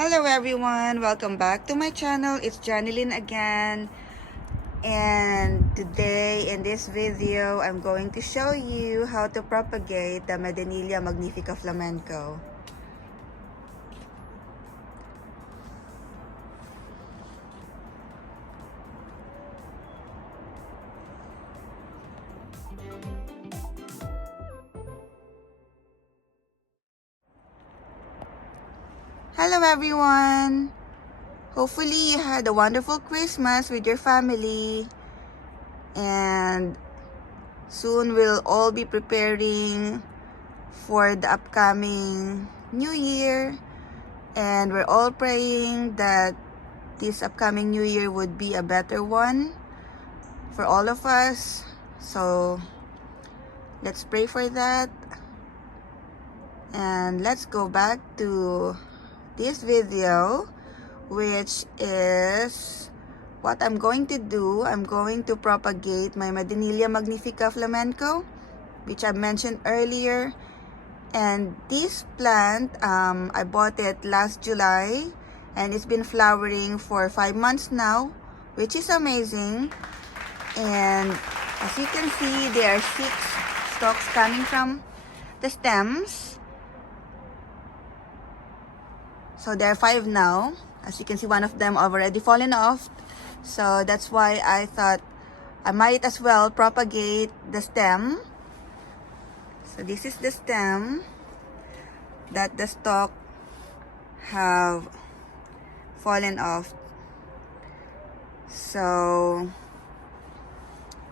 Hello everyone, welcome back to my channel. It's Janilyn again, and today in this video I'm going to show you how to propagate the Medinilla Magnifica Flamenco. Hello everyone! Hopefully you had a wonderful Christmas with your family, and soon we'll all be preparing for the upcoming New Year, and we're all praying that this upcoming New Year would be a better one for all of us. So let's pray for that, and let's go back to this video, which is what I'm going to do. I'm going to propagate my Medinilla Magnifica Flamenco, which I mentioned earlier. And this plant, I bought it last July, and it's been flowering for 5 months now, which is amazing. And as you can see, there are 6 stalks coming from the stems. So there are 5 now. As you can see, one of them already fallen off. So that's why I thought I might as well propagate the stem. So this is the stem that the stalk have fallen off. So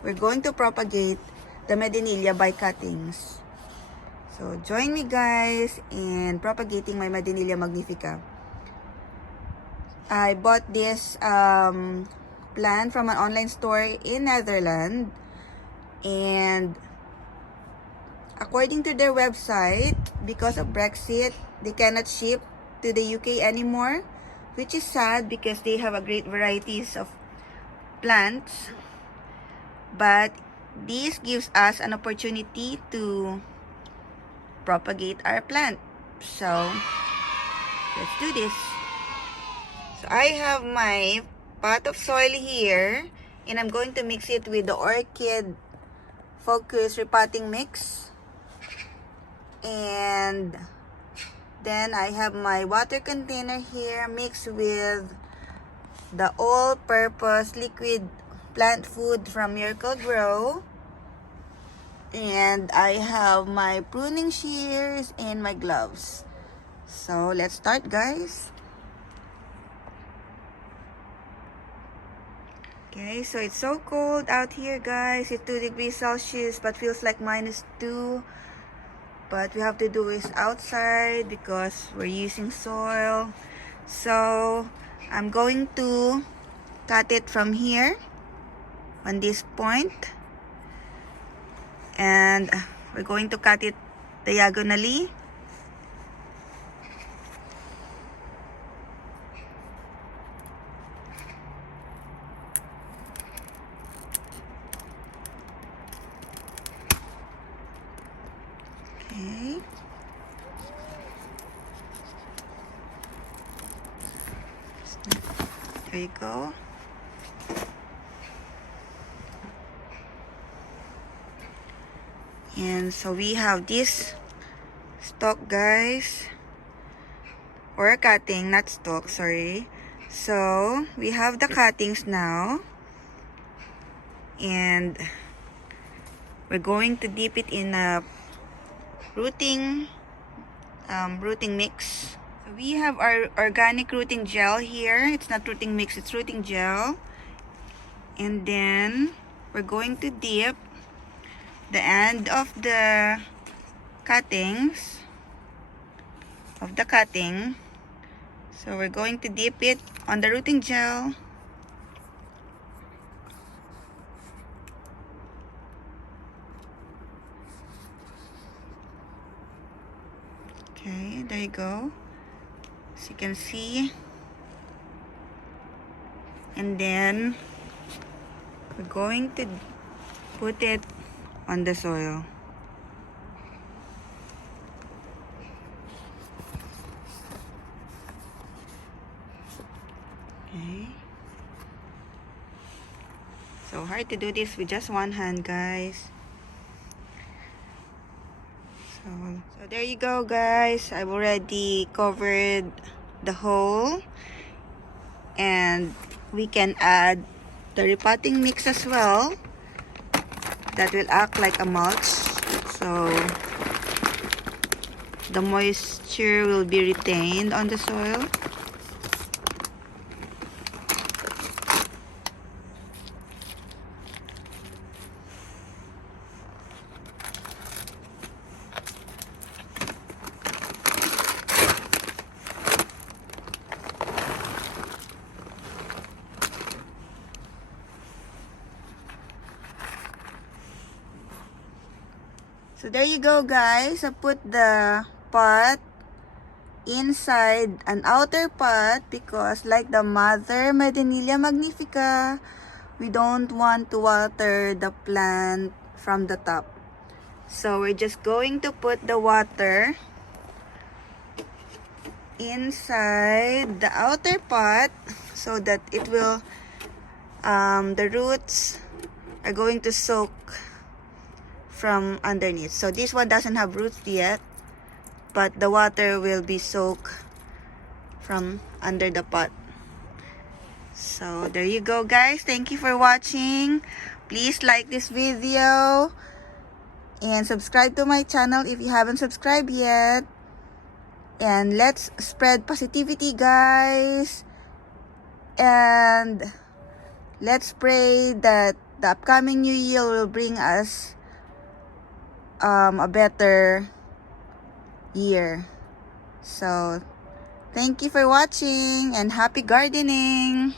we're going to propagate the Medinilla by cuttings. So join me guys in propagating my Medinilla Magnifica. I bought this plant from an online store in Netherlands, and according to their website, because of Brexit, they cannot ship to the UK anymore, which is sad because they have a great varieties of plants. But this gives us an opportunity to propagate our plant. So let's do this. So I have my pot of soil here, and I'm going to mix it with the Orchid Focus repotting mix. And then I have my water container here mixed with the all-purpose liquid plant food from Miracle Grow. And I have my pruning shears and my gloves. So let's start guys. Okay, so it's so cold out here guys. It's 2 degrees Celsius but feels like -2. But we have to do is outside because we're using soil. So I'm going to cut it from here on this point, and we're going to cut it diagonally. Okay. There you go. And so we have this stalk guys, or a cutting, not stalk, sorry. So we have the cuttings now, and we're going to dip it in a rooting mix. So we have our organic rooting gel here. It's not rooting mix, it's rooting gel. And then we're going to dip the end of the cuttings of the cutting. So we're going to dip it on the rooting gel. Okay, there you go. As you can see. And then we're going to put it on the soil. Okay. So hard to do this with just one hand, guys. So there you go, guys. I've already covered the hole, and we can add the repotting mix as well. That will act like a mulch, so the moisture will be retained on the soil. So there you go, guys. I put the pot inside an outer pot because, like the mother Medinilla Magnifica, we don't want to water the plant from the top. So we're just going to put the water inside the outer pot so that it will, the roots are going to soak from underneath. So this one doesn't have roots yet, but the water will be soaked from under the pot. So there you go, guys. Thank you for watching. Please like this video and subscribe to my channel if you haven't subscribed yet. And let's spread positivity, guys. And let's pray that the upcoming new year will bring us a better year. So thank you for watching and happy gardening.